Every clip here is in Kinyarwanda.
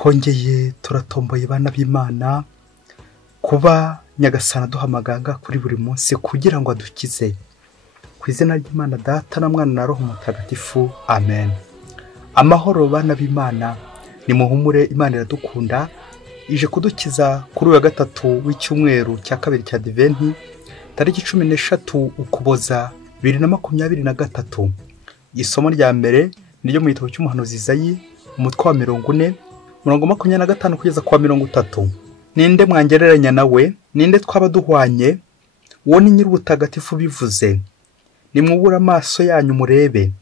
twongeye turatomboye bana b'Imana kuba Nyagasana duhamaganga kuri buri munsi kugira ngo adukize. Ku izina ry'Imana Data na Mwana na Roho Mutagatifu, amen. Amahoro bana b'Imana, nimuhumure, Imana iradukunda, ije kudukiza kuri wa gatatu w'icyumweru cya kabiri cya Adventi, tariki 13 Ukuboza 2023. Isomo rya mbere niryo mu gitabo cy'umuhanuzi Izayi, umutwe wa 40, murongo 25 kugeza kwa 30. Ninde mwangereranya nawe? Ninde twaba duhwanye? Uwo ni nyir'ubutagatifu bivuze. Nimwubura amaso yanyu murebe.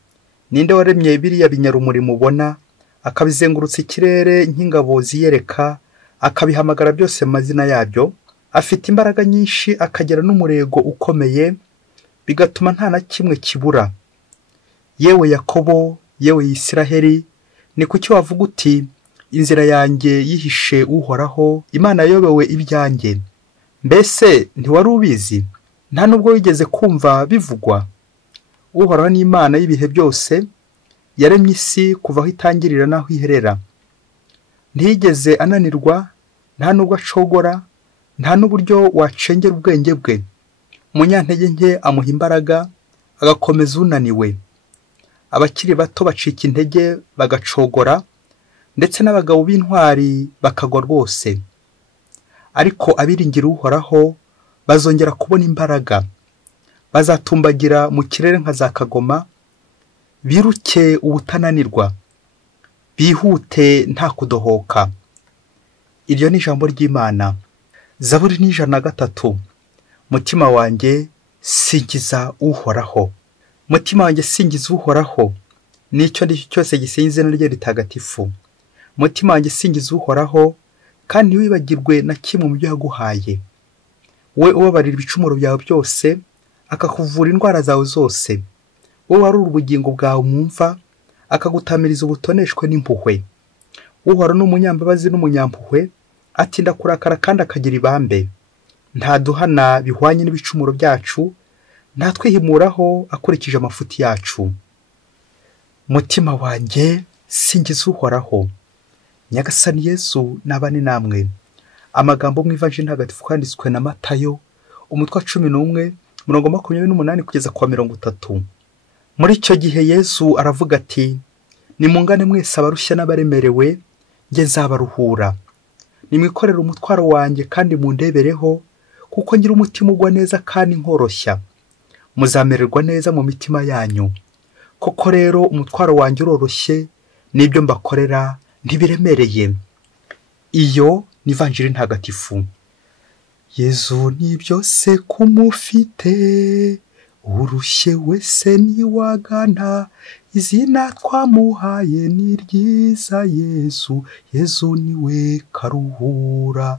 Ninde waremye biriya binyarumuri mubona, akabizengurutsa ikirere nk'ingabo ziyereka, akabihamagara byose mu mazina yabyo? Afite imbaraga nyinshi, akagera n'umurego ukomeye, bigatuma nta na kimwe kibura. Yewe Yakobo, yewe Isiraheli, ni kuki wavuga uti inzira yanjye yihishe Uhoraho, Imana yayobewe ibyanjye? Mbese ntiwari ubizi? Nta nubwo wigeze kumva bivugwa? Uhoraho ni Imana y'ibihe byose, yaremye isi kuva aho itangirira n'aho iherera. Ntiyigeze ananirwa, nta nubwo acogora, nta n'uburyo wacengera ubwenge bwe. Umunyantege nke amuha imbaraga, agakomeza unaniwe. Abakiri bato bacika intege bagacogora, ndetse n'abagabo b'intwari bakagwa rwose. Ariko abiringira Uhoraho bazongera kubona imbaraga, bazatumbagira mu kirere nka za kagoma, biruke ubutananirwa, bihute nta kudohoka. Iryo ni ijambo ry'Imana. Zaburi ni 103. Mutima wanjye singiza Uhoraho. Mutima wanjye singiza Uhoraho, nicyo ndicyo cyose gisingiza izina rye ritagatifu. Mutima wanjye singiza Uhoraho, kandi ntiwibagirwe na kimwe mu byo yaguhaye. We ubabarira ibicumuro byawe byose, akakuvura indwara zawe zose. Wowe warura ubugingo bwawe mu mva, akagutamiriza ubutoneshwe n'impuhwe. Uhoraho ni umunyambabazi n'umunyampuhwe, atinda kurakara kandi akagira ibambe. Ntaduhana bihwanye n'ibicumuro byacu, ntatwihimuraho akurikije amafuti yacu. Mutima wanjye singiza Uhoraho. Nyagasani Yezu nabane namwe. Amagambo mu Ivanjili ntagatifu kwanditswe na Matayo, umutwe wa 11, murongo 28 kugeza kwa 30. Muri icyo gihe Yezu aravuga ati, nimungane mwese abarushye n'abaremerewe, nge nzabaruhura. Nimwikorere umutwaro wanjye kandi mundebereho, kuko ngira umutima ugwa neza kandi nkoroshya. Muzamererwa neza mu mitima yanyu. Koko rero umutwaro wanjye uroroshye, n'ibyo mbakorera ntibiremereye. Iyo ni Ivanjili ntagatifu. Yezu ni byose kumufite, urushye wese niwagana, izina twamuhaye ni ryiza Yezu. Yezu niwe karuhura,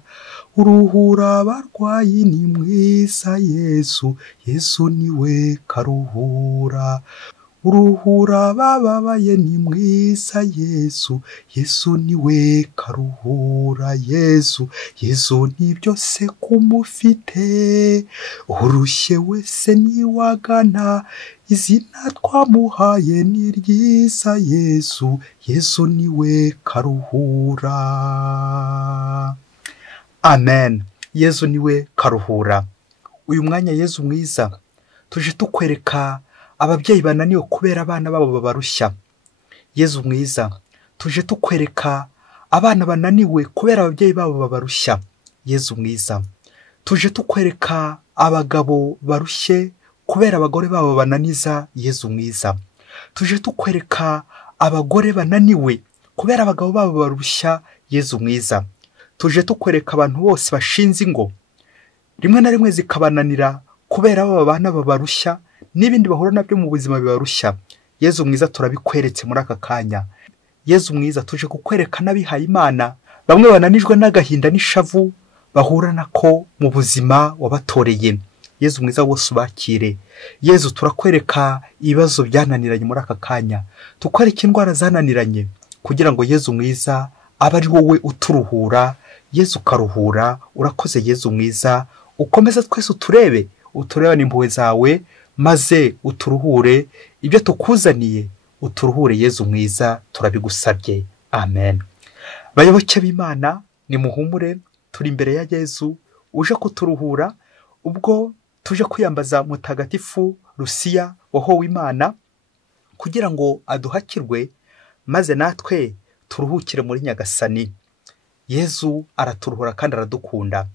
uruhura abarwayi ni mwiza Yezu. Yezu niwe karuhura, uruhura bababaye ni mwiza Yezu. Yezu niwe karuhura. Yezu ni byose kumufite, urushye wese niwagana, izina twamuhaye ni ryiza Yezu. Yezu niwe karuhura. Amen. Yezu niwe karuhura. Uyu mwanya Yezu mwiza, tuje tukwereka ababyeyi bananiwe kubera abana babo babarushya. Yezu mwiza, tuje tukwereka abana bananiwe kubera ababyeyi babo babarushya. Yezu mwiza, tuje tukwereka abagabo barushye kubera abagore babo bananiza. Yezu mwiza, tuje tukwereka abagore bananiwe kubera abagabo babo barushya. Yezu mwiza, tuje tukwereka abantu bose bashinze ingo, rimwe na rimwe zikabananira kubera aba bana babarushya, n'ibindi bahura nabyo mu buzima bibarushya. Yezu mwiza, turabikweretse muri aka kanya. Yezu mwiza, tuje kukwereka n'abihaye Imana, bamwe bananijwe n'agahinda n'ishavu bahura nako mu buzima wabatoreye. Yezu mwiza, wose ubakire. Yezu, turakwereka ibibazo byananiranye muri aka kanya, tukwereka indwara zananiranye, kugira ngo Yezu mwiza abe ari wowe uturuhura. Yezu karuhura. Urakoze Yezu mwiza, ukomeza twese uturebane impuhwe zawe, maze uturuhure ibyo tukuzaniye, uturuhure Yezu mwiza, turabigusabye. Amen. bayoboke b'Imana, nimuhumure, turi imbere ya Yezu uje kuturuhura ubwo tuje kwiyambaza mutagatifu Lusiya wahowe Imana kugira ngo aduhakirwe maze natwe turuhukire muri Nyagasani. Yezu araturuhura kandi aradukunda.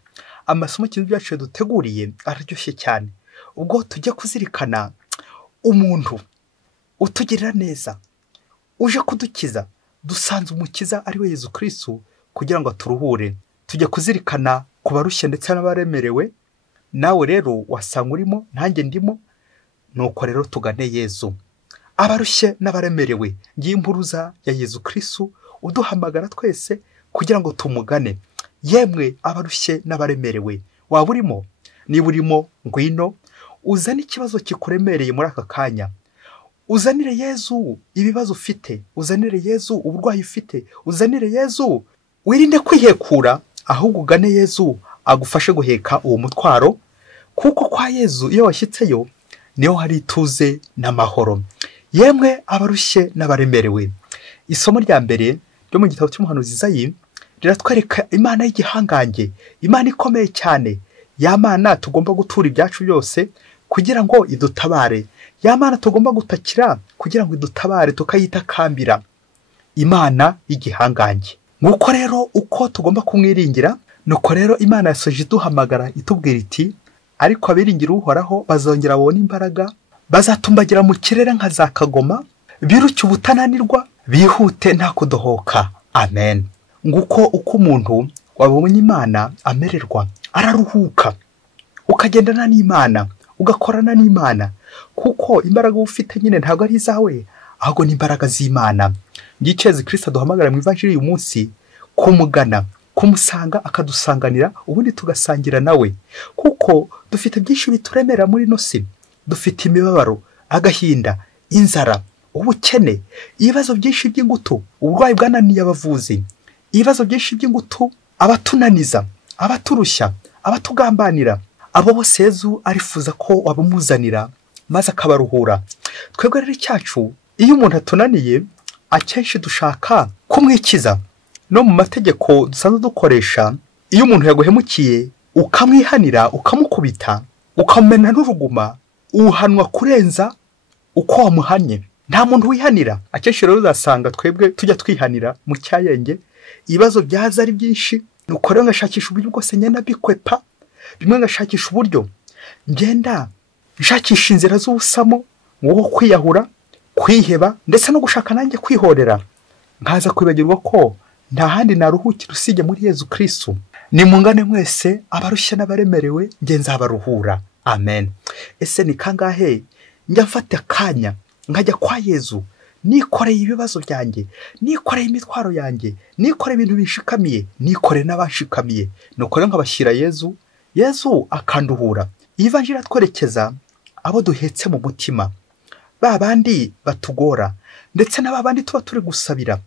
Amasomo kintu byacu duteguriye araryoshye cyane. Ubwo tujye kuzirikana umuntu utugirira neza, uje kudukiza, dusanze umukiza ari we Yezu Kristo kugira ngo aturuhure. Tujye kuzirikana ku barushye ndetse n'abaremerewe. Nawe rero wasanga urimo, nanjye ndimo. Nuko rero tugane Yezu. Abarushye n'abaremerewe, ngiye impuruza ya Yezu Kristo uduhamagara twese kugira ngo tumugane. Yemwe abarushye n'abaremerewe, waba urimo? Niba urimo ngwino uzane ikibazo kikuremereye muri aka kanya. Uzanire Yezu ibibazo ufite, uzanire Yezu uburwayi ufite, uzanire Yezu. Wirinde kwihekura, ahubwo ugane Yezu agufashe guheka uwo mutwaro, kuko kwa Yezu iyo washyitseyo niho hari ituze n'amahoro. Yemwe abarushye n'abaremerewe, isomo rya mbere ryo mu gitabo cy'umuhanuzi Izayi riratwereka Imana y'igihangange, Imana ikomeye cyane, ya Mana tugomba gutura ibyacu byose kugira ngo idutabare, ya Mana tugomba gutakira kugira ngo idutabare tukayitakambira, Imana y'igihangange. Nguko rero uko tugomba kumwiringira. Nuko rero Imana yasoje iduhamagara itubwira iti, ariko abiringira Uhoraho bazongera babone imbaraga, bazatumbagira mu kirere nka za kagoma, biruke ubutananirwa, bihute nta kudohoka. Amen. Nguko uko umuntu wabonye Imana amererwa, araruhuka, ukagendana n'Imana, ugakorana n'Imana, kuko imbaraga ufite nyine ntabwo ari izawe, ahubwo ni imbaraga z'Imana. Ngicyo Yezu Kristo aduhamagara mu Ivanjiri uyu munsi, kumugana, kumusanga akadusanganira, ubundi tugasangira nawe, kuko dufite byinshi bituremera muri ino si. Dufite imibabaro, agahinda, inzara, ubukene, ibibazo byinshi by'ingutu, uburwayi bwananiye abavuzi, ibibazo byinshi by'ingutu, abatunaniza, abaturushya, abatugambanira. Abo bose Yezu arifuza ko wabamuzanira maze akabaruhura. Twebwe rero icyacu, iyo umuntu atunaniye akenshi dushaka kumwikiza. No mu mategeko dusanzwe dukoresha, iyo umuntu yaguhemukiye ukamwihanira, ukamukubita, ukamumena n'uruguma, uhanwa kurenza uko wamuhanye. Nta muntu wihanira. Akenshi rero uzasanga twebwe tujya twihanira mu cyayenge, ibibazo byaza ari byinshi. Nuko rero ngashakisha uburyo bwose ngenda bikwepa, bimwe ngashakisha uburyo ngenda nshakisha inzira z'ubusamo wo kwiyahura, kwiheba, ndetse no gushaka nanjye kwihorera, nkaza kwibagirwa ko nta handi naruhukira usibye muri Yezu Kristo. Nimungane mwese abarushye n'abaremerewe, nge nzabaruhura. Amen. Ese ni kangahe njya mfata akanya nkajya kwa Yezu, nikoreye ibibazo byanjye, nikoreye imitwaro yanjye, nikoreye ibintu bishikamiye, nikoreye n'abashikamiye. Nuko rero nkabashyira Yezu, Yezu akanduhura. Ivanjiri atwerekeza abo duhetse mu mutima, ba bandi batugora, ndetse na ba bandi tuba turi gusabira.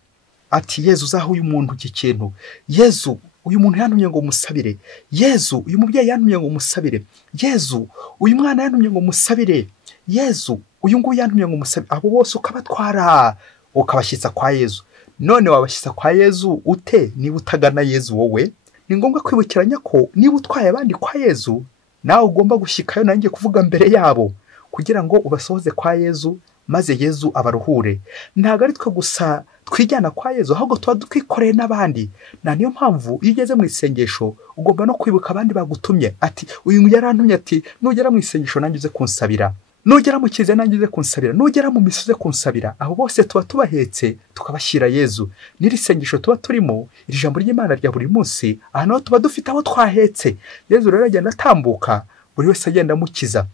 Ati Yezu uzaho uyu muntu iki kintu, Yezu uyu muntu yantumye ngo musabire, Yezu uyu mubyeyi yantumye ngo musabire, Yezu uyu mwana yantumye ngo musabire, Yezu uyu nguyu yantumye ngo musabire. Abo bose ukabatwara ukabashyitsa kwa Yezu. None wabashyitsa kwa Yezu ute niba utagana Yezu wowe? Ni ngombwa kwibukiranya ko niba utwaye abandi kwa Yezu, nawe ugomba gushyikayo nanjye kuvuga mbere yabo, kugira ngo ubasohoze kwa Yezu maze Yezu abaruhure. Ntabwo ari twe gusa twijyana kwa Yezu, ahubwo tuba twikoreye n'abandi. Na niyo mpamvu iyo ugeze mu isengesho ugomba no kwibuka abandi bagutumye. Ati uyu yarantumye, ati nugera mu isengesho nanjye uze kunsabira, nugera mu kiliziya nanjye uze kunsabira, nugera mu misa uze kunsabira. Abo bose tuba tubahetse tukabashyira Yezu. N'iri sengesho tuba turimo, iri jambo ry'Imana rya buri munsi, ahantu ho tuba dufite abo twahetse. Yezu rero agenda atambuka, buri wese agenda amukiza,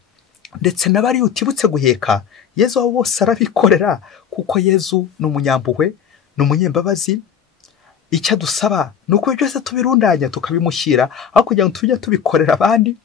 ndetse n'abari utibutse guheka Yezu abo bose arabikorera, kuko Yezu ni umunyampuhwe, ni umunyembabazi. Icyo dusaba ni uko byose tubirundanya tukabimushyira, aho kugira ngo tujye tubikorera abandi,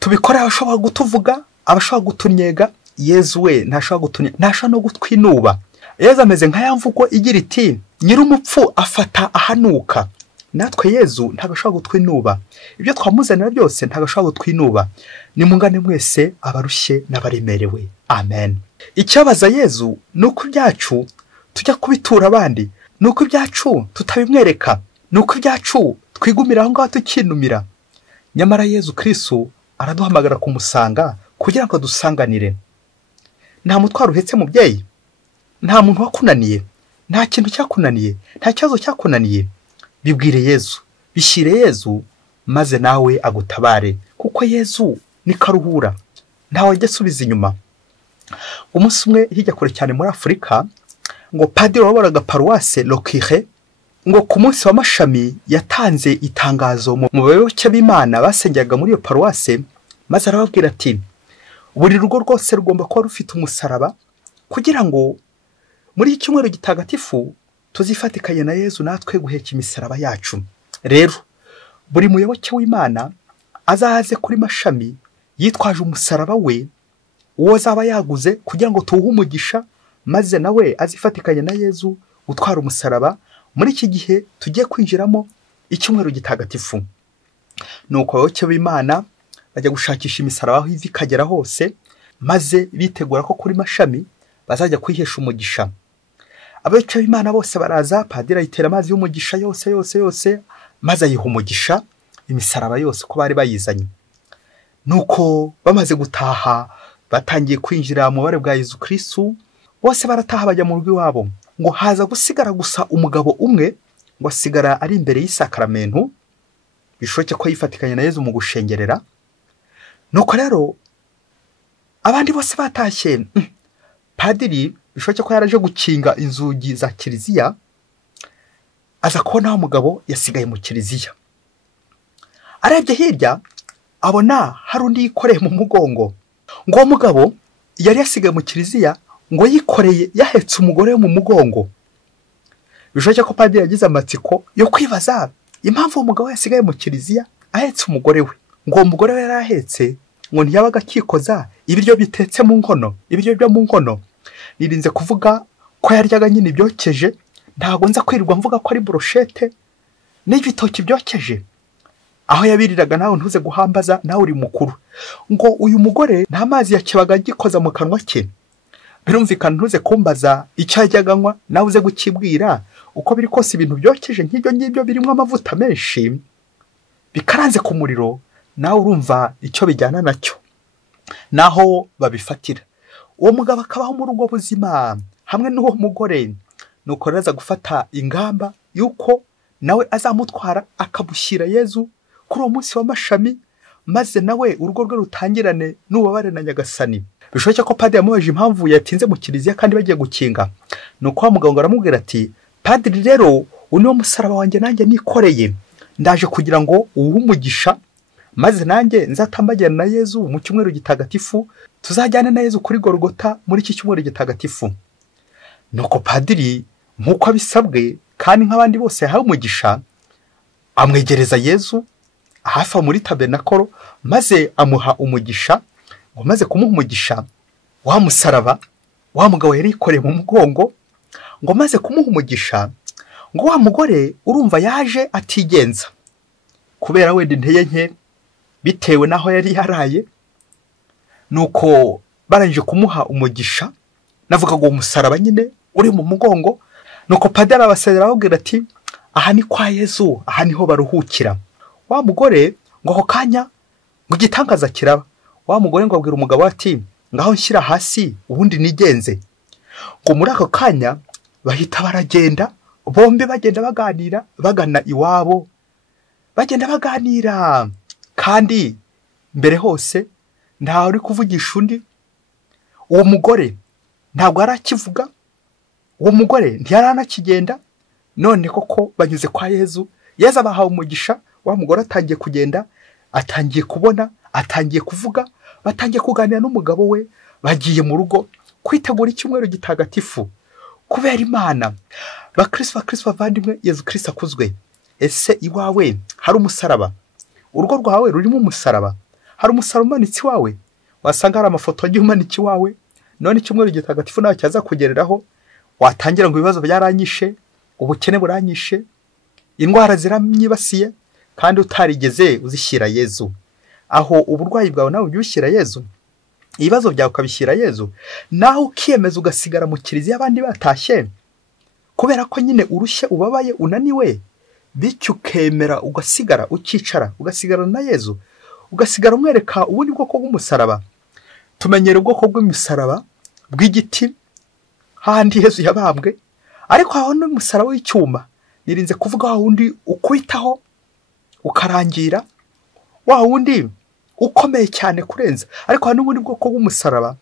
tubikorera abashobora gutuvuga, abashobora gutunyega. Yezu we ntashobora gutunyega, ntashobora no gutwinuba. Yezu ameze nka ya mvugo igira iti nyir'umupfu afata ahanuka. Natwe Yezu ntabwo ashobora gutwinuba, ibyo twamuzanira byose ntabwo ashobora gutwinuba. Nimungane mwese abarushye n'abaremerewe. Amen. Icyabaza Yezu ni uko ibyacu tujya kubitura abandi, ni uko ibyacu tutabimwereka. nuko ibyacu twigumira aho ngaho tukinumira, nyamara Yezu Kristo araduhamagara kumusanga kugira ngo dusanganire. Nta mutwaro uhetse mubyeyi, nta muntu wakunaniye, nta kintu cyakunaniye, nta kibazo cyakunaniye, bibwire Yezu, bishyire Yezu, maze nawe agutabare, kuko Yezu ni karuhura, ntawe ajya asubiza inyuma. Umunsi umwe hirya kure cyane muri Afurika, ngo padiri wayoboraga paruwase Lokire, ngo ku munsi w'amashami yatanze itangazo mu bayoboke b'Imana basengeraga muri iyo paruwase, maze arababwira ati buri rugo rwose rugomba kuba rufite umusaraba kugira ngo muri iki cyumweru gitagatifu tuzifatikanye na Yezu natwe guheka imisaraba yacu. Rero buri muyoboke w'Imana azaze kuri mashami yitwaje umusaraba we, uwo azaba yaguze kugira ngo tuwuhe umugisha, maze nawe azifatikanye na Yezu gutwara umusaraba muri iki gihe tugiye kwinjiramo icyumweru gitagatifu. Nuko abayoboke b'Imana bajya gushakisha imisaraba aho iva ikagera hose, maze bitegura ko kuri mashami bazajya kwihesha umugisha. Abayoboke b'Imana bose baraza, padiri ayitera amazi y'umugisha yose, maze ayiha umugisha imisaraba yose ko bari bayizanye. Nuko bamaze gutaha batangiye kwinjira mu bare bwa Yezu Kristo, bose barataha bajya mu rugo iwabo, ngo haza gusigara gusa umugabo umwe, ngo asigara ari imbere y'isakramento, bishoboke ko yifatikanye na Yezu mu gushengerera. Nuko rero abandi bose batashye, padiri bishoboke ko yaraje gukinga inzugi za kiliziya, aza kubona wa mugabo yasigaye mu kiliziya. Arebye hirya abona hari undi yikoreye mu mugongo, ngo uwo mugabo yari yasigaye mu kiliziya, ngo yikoreye yahetse umugore we mu mugongo. Bishoboke ko padiri yagize amatsiko yo kwibaza impamvu uwo mugabo yasigaye mu kiliziya ahetse umugore we. Ngo uwo mugore we yarahetse, ngo ntiyabaga akikoza ibiryo bitetse mu nkono, ibiryo byo mu nkono. Nirinze kuvuga ko yaryaga nyine ibyokeje, ntabwo nza kwirirwa mvuga ko ari brochette n'ibitoki byokeje. Aho yabiriraga nawe ntuze guhambaza, nawe uri mukuru. Ngo uyu mugore nta mazi yakibaga agikoza mu kanwa ke. Birumvikana ntuze kumbaza icyo yajyaga anywa, nawe uze gukibwira. Uko biri kose ibintu byokeje nk'ibyo ngibyo birimo amavuta menshi, bikaranze ku muriro, nawe urumva icyo bijyana nacyo, naho babifatira. Uwo mugabo akabaho muri ubwo buzima hamwe n'uwo mugore. Nuko araza gufata ingamba yuko nawe azamutwara akamushyira Yezu kuri uwo munsi w'amashami, maze nawe urugo rwe rutangirane n'ububabare na Nyagasani. Bishoboke ko padiri yamubaje impamvu yatinze mu kiliziya kandi bagiye gukinga. Nuko wa mugabo aramubwira ati, padiri rero uyu ni wo musaraba wanjye nanjye nikoreye, ndaje kugira ngo uwuhe umugisha, maze nanjye nzatambagirana na Yezu mu cyumweru gitagatifu, tuzajyane na Yezu kuri Golgota muri iki cyumweru gitagatifu. Nuko padiri nk'uko abisabwe kandi nk'abandi bose yahawe umugisha, amwegereza Yezu hafi muri tabernakulo, maze amuha umugisha. Ngo maze kumuha umugisha, wa musaraba wa mugabo yari yikoreye mu mugongo, ngo maze kumuha umugisha, ngo wa mugore urumva yaje atigenza kubera wenda intege nke bitewe naho yari yaraye. Nuko barangije kumuha umugisha, navuga ngo umusaraba nyine uri mu mugongo. Nuko padiri abasezera ababwira ati, aha ni kwa Yezu, aha niho baruhukira. Wa mugore ngo ako kanya ngo igitangaza kiraba. Wa mugore ngo abwira umugabo ati, ngaho nshyira hasi ubundi nigenze. Ngo muri ako kanya bahita baragenda, bombi bagenda baganira, bagana iwabo, bagenda baganira. Kandi mbere hose ntawe uri kuvugisha undi. Uwo mugore ntabwo arakivuga, uwo mugore ntiyaranakigenda. None koko banyuze kwa Yezu, Yezu abahawe umugisha. Wa mugore atangiye kugenda, atangiye kubona, atangiye kuvuga, batangiye kuganira n'umugabo we, bagiye mu rugo kwitegura icyumweru gitagatifu kubera Imana. Bakristo bavandimwe, Yezu Kristo akuzwe. Ese iwawe hari umusaraba? Urugo rwawe rurimo umusaraba? Hari umusaraba umanitse iwawe? Wasanga hari amafoto agiye umanitse iwawe, none icyumweru gitagatifu nawe cyaza kugereraho, watangira ngo ibibazo byaranyishe, ubukene buranyishe, indwara ziramyibasiye, kandi utarigeze uzishyira Yezu. Aho uburwayi bwawe nawe ubyushyira Yezu, ibibazo byawe ukabishyira Yezu, naho ukiyemeza ugasigara mu kiliziya abandi batashye kubera ko nyine urushye, ubabaye, unaniwe, bityo ukemera ugasigara ukicara ugasigara na Yezu, ugasigara umwereka ubundi bwoko bw'umusaraba. Tumenyera ubwoko bw'umusaraba bw'igiti handi Yezu yabambwe, ariko aho n'umusaraba w'icyuma nirinze kuvuga wa wundi ukwitaho ukarangira, wa wundi ukomeye cyane kurenza. Ariko hano n'ubundi bwoko bw'umusaraba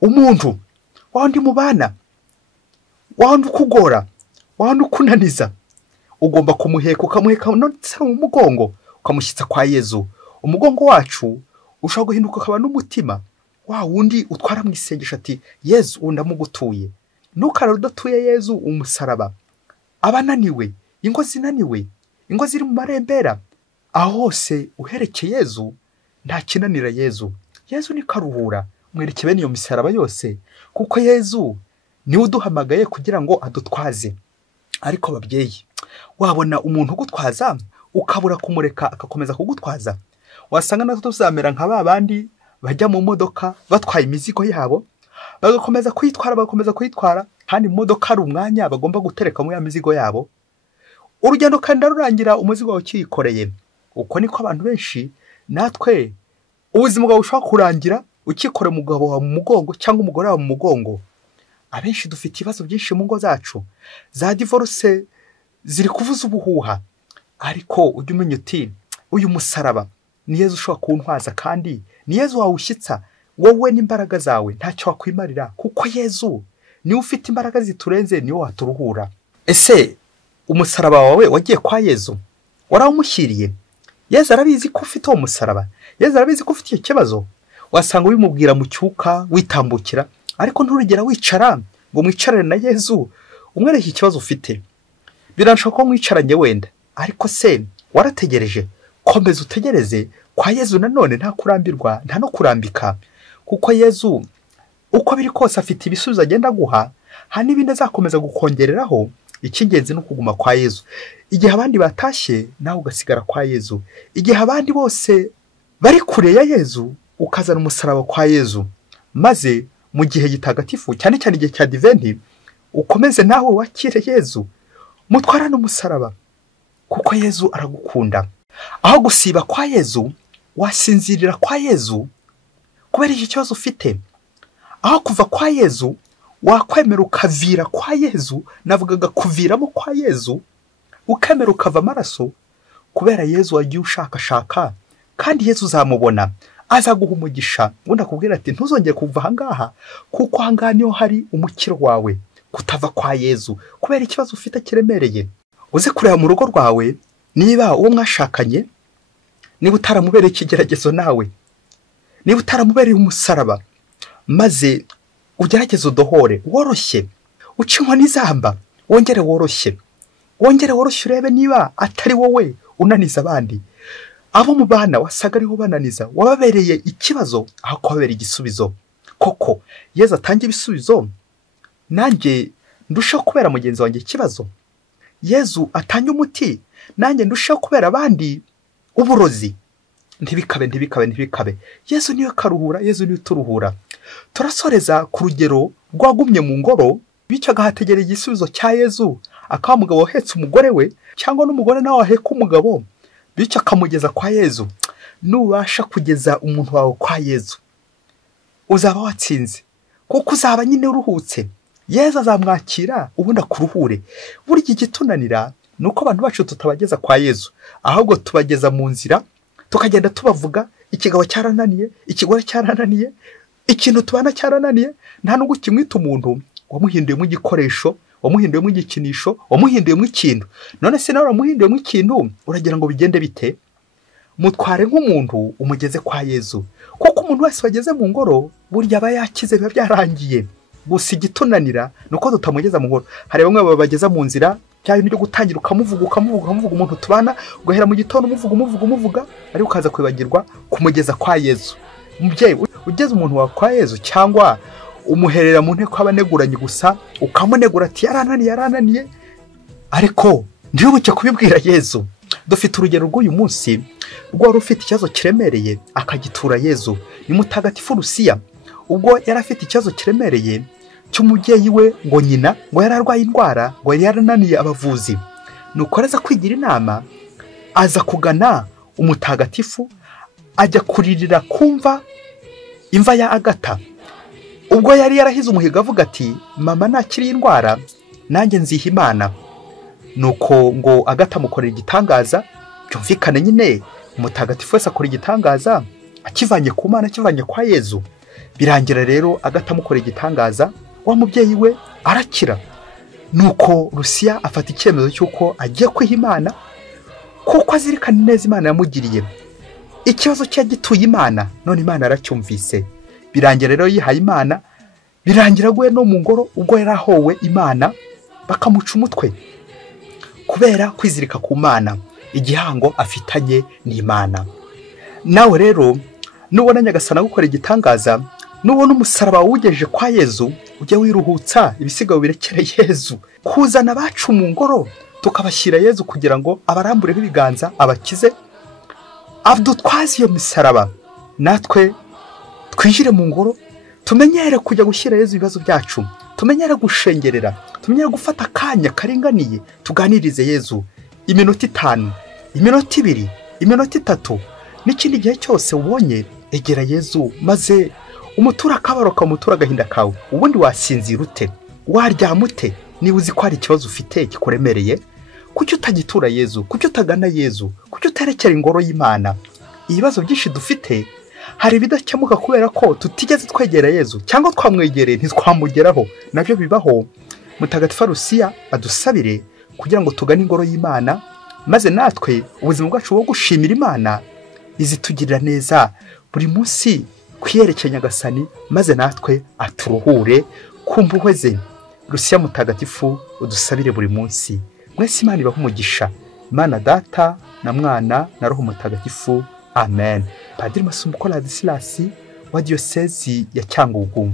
umuntu wa wundi mubana, wa wundi ukugora, wa wundi ukunaniza, ugomba kumuheka ukamuheka ndetse mu mugongo ukamushyitsa kwa Yezu. Umugongo wacu ushobora guhinduka ukaba n'umutima wa wundi utwara mu isengesho ati Yezu ndamugutuye. Ntukarare udatuye Yezu umusaraba. Abananiwe, ingo zinaniwe, ingo ziri mu marembera, aho hose uherekeye Yezu nta kinanira Yezu. Yezu ni karuhura, mwereke bene iyo misaraba yose, kuko Yezu niwe uduhamagaye kugira ngo adutwaze. Ariko babyeyi, wabona umuntu ugutwaza ukabura kumureka akakomeza kugutwaza? Wasanga natwe tuzamera nka babandi bajya mu modoka batwaye imizigo yabo, bagakomeza kuyitwara kandi mu modoka ari umwanya bagomba gutereka mu ya mizigo yabo. Urugendo kandi rurangira umuzigo wawe ukikoreye. Uko niko abantu benshi natwe ubuzima bwawe bushobora kurangira ukikoreye umugabo wawe mu mugongo cyangwa umugore wawe mu mugongo. Abenshi dufite ibibazo byinshi mu ngo zacu, za divorce ziri kuvuza ubuhuha, ariko ujye umenya uti uyu musaraba ni Yezu ushobora kuntwaza, kandi ni Yezu wawushyitsa. Wowe n'imbaraga zawe ntacyo wakwimarira, kuko Yezu niwe ufite imbaraga ziturenze, niwe waturuhura. Ese umusaraba wawe wagiye kwa Yezu? Warawumushyiriye? Yezu arabizi ko ufite uwo musaraba, Yezu arabizi ko ufite icyo kibazo. Wasanga ubimubwira mu cyuka witambukira, ariko nturugera wicara ngo mwicarane na Yezu umwereke ikibazo ufite. Biranshoboka ko mwicaranye wenda, ariko se warategereje? Komeza utegereze kwa Yezu nanone, nta kurambirwa nta no kurambika, kuko Yezu uko biri kose afite ibisubizo agenda guha, nta n'ibindi azakomeza gukongereraho. Icy'ingenzi ni ukuguma kwa Yezu. Igihe abandi batashye nawe ugasigara kwa Yezu, igihe abandi bose bari kure ya Yezu ukazana umusaraba kwa Yezu, maze mu gihe gitagatifu cyane cyane igihe cya Adventi ukomeze nawe wakire Yezu, mutwarane umusaraba, kuko Yezu aragukunda. Aho gusiba kwa Yezu wasinzirira kwa Yezu kubera iki kibazo ufite. Aho kuva kwa Yezu wakwemera ukavira kwa Yezu, navugaga kuviramo kwa Yezu, ukemera ukava amaraso, kubera Yezu wagiye ushakashaka, kandi Yezu uzamubona azaguha umugisha. Ubundi akubwira ati ntuzongere kuva ahangaha, kuko ahangaha niho hari umukiro wawe, kutava kwa Yezu kubera ikibazo ufite kiremereye. Uze kureba mu rugo rwawe, niba uwo mwashakanye, niba utaramubereye ikigeragezo nawe, niba utaramubereye umusaraba, maze ugerageze udohore, woroshye, uca inkoni zamba, wongere woroshye urebe niba atari wowe unaniza abandi. Abo mu bana wasaga ariho bananiza, wababereye ikibazo aho kubabera igisubizo. Koko Yezu atange ibisubizo, nanjye ndushaho kubera mugenzi wanjye ikibazo. Yezu atange umuti, nanjye ndushaho kubera abandi uburozi. Ntibikabe. Yezu niwe karuhura, Yezu niwe turuhura. Turasoreza ku rugero rwagumye mu ngoro, bityo agahategera igisubizo cya Yezu, akaba umugabo wahetse umugore we, cyangwa n'umugore nawe waheka umugabo, bityo akamugeza kwa Yezu. Nubasha kugeza umuntu wawe kwa Yezu, uzaba watsinze, kuko uzaba nyine uruhutse. Yezu azamwakira ubundi akuruhure. Burya igitunanira ni uko abantu bacu tutabageza kwa Yezu, ahubwo tubageza mu nzira, tukagenda tubavuga ikigabo cyarananiye, ikigore cyarananiye, ikintu tubana cyarananiye. Nta nubwo kimwita umuntu, wamuhinduyemo igikoresho, wamuhinduyemo igikinisho, wamuhinduyemo ikintu. None se nawe wamuhinduyemo ikintu, uragira ngo bigende bite? Mutware nk'umuntu umugeze kwa Yezu, kuko umuntu wese wageze mu ngoro burya aba yakize, biba byarangiye. Gusa igitunanira nuko tutamugeza mu ngoro. Hari bamwe babageza mu nzira, cyane byo gutangira ukamuvuga umuntu tubana, ugahera mu gitondo umuvuga, ari ukaza kwibagirwa kumugeza kwa Yezu. Mubyeyi, ugeze umuntu wa kwa Yezu, cyangwa umuherera mu nteko abaneguranye gusa, ukamunegura ati yarananiye, ariko ndibuke kubibwira Yezu. Dufite urugero rw'uyu munsi rwari ufite ikibazo kiremereye akagitura Yezu. Ni mutagatifu Lucia, ubwo yari afite ikibazo kiremereye cy'umubyeyi we, ngo nyina ngo yari arwaye indwara, ngo yari yarananiye abavuzi, nuko araza kwigira inama aza kugana umutagatifu ajya kuririra Kumva imva ya Agata. Ubwo yari yarahize umuhigo avuga ati mama nakiri indwara nanjye nziha Imana. Nuko ngo Agata amukorera igitangaza, byumvikane nyine umutagatifu wese akora igitangaza akivanye ku Mana, akivanye kwa Yezu. Birangira rero Agata amukorera igitangaza, wa mubyeyi we arakira. Nuko Rusiya afata icyemezo cy'uko agiye kwiha Imana kuko azirikana neza Imana yamugiriye. Ikibazo cye gituye Imana, none Imana aracyumvise. Birangira rero yihaye Imana, birangira gwe no mu ngoro ubwo yarahowe Imana bakamuca umutwe kubera kwizirika ku Mana, igihango afitanye n'Imana. Nawe rero nubona Nyagasana gukora igitangaza, nubona umusaraba wugejeje kwa Yezu, ujye wiruhutsa ibisigaye birekere Yezu. Kuzana abacu mu ngoro tukabashyira Yezu kugira ngo abarambureho ibiganza abakize, adutwaze iyo misaraba. Natwe twinjire mu ngoro, tumenyere kujya gushyira Yezu ibibazo byacu, tumenyere gushengerera, tumenyere gufata akanya karinganiye tuganirize Yezu. Iminota 5, iminota 2, iminota 3, n'ikindi gihe cyose ubonye egera Yezu maze umutura akabaro kamutura agahinda kawe. Ubundi wasinzira ute? Waryama ute? Niba uzi ko hari ikibazo ufite kikuremereye, kuki utagitura Yezu? Kuki utagana Yezu? Kuki uterekera ingoro y'Imana? Ibibazo byinshi dufite hari bidakemuka kubera ko tutigeze twegera Yezu, cyangwa twamwegereye ntitwamugeraho. Nabyo bibaho. Mutagatifu Rusiya adusabire kugira ngo tugane ingoro y'Imana, maze natwe ubuzima bwacu bwo gushimira Imana izitugirira neza buri munsi kwiyerekeye Nyagasani, maze natwe aturuhure ku mpuhwe ze. Rusiya mutagatifu udusabire buri munsi. Mwese Imana ibahe umugisha. Imana Data na Mwana na Roho Mutagatifu. Amen. Padiri Masumbuko Ladislas wa Diocese ya Cyangugu.